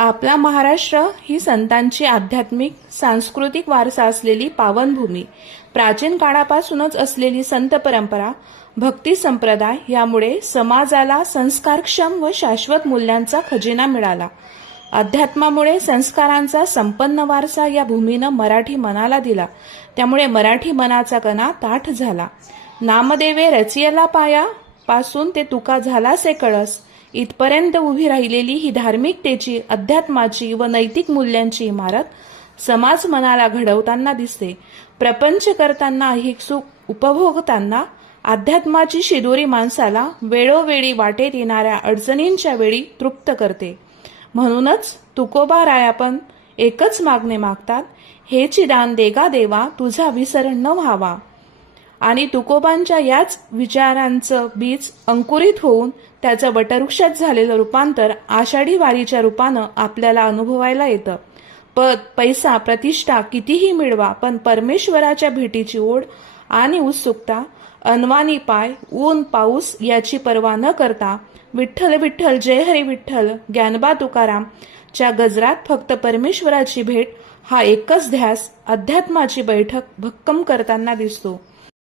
आपला महाराष्ट्र ही संतांची आध्यात्मिक सांस्कृतिक वारसा असलेली पावनभूमी, प्राचीन काळापासूनच असलेली संत परंपरा, भक्ती संप्रदाय यामुळे समाजाला संस्कारक्षम व शाश्वत मूल्यांचा खजिना मिळाला. अध्यात्मामुळे संस्कारांचा संपन्न वारसा या भूमीनं मराठी मनाला दिला. त्यामुळे मराठी मनाचा कणा ताठ झाला. नामदेवे रचियला पाया पासून ते तुका झालासे कळस इथपर्यंत उभी राहिलेली ही धार्मिकतेची, अध्यात्माची व नैतिक मूल्यांची इमारत समाज मनाला घडवताना दिसते. प्रपंच करताना, ऐहिक सुख उपभोगताना अध्यात्माची शिदोरी माणसाला वेळोवेळी वाटेत येणाऱ्या अडचणींच्या वेळी तृप्त करते. म्हणूनच तुकोबा रायापण एकच मागणे मागतात, हेची दान देगा देवा तुझा विसर न व्हावा. आणि तुकोबांच्या याच विचारांचं बीज अंकुरित होऊन त्याचं वटवृक्षात झालेलं रूपांतर आषाढी वारीच्या रूपानं आपल्याला अनुभवायला येतं. पद, पैसा, प्रतिष्ठा कितीही मिळवा, पण परमेश्वराच्या भेटीची ओढ आणि उत्सुकता, अनवाणी पाय, ऊन पाऊस याची पर्वा न करता विठ्ठल विठ्ठल जय हरी विठ्ठल, ज्ञानबा तुकाराम च्या गजरात फक्त परमेश्वराची भेट हा एकच ध्यास अध्यात्माची बैठक भक्कम करताना दिसतो.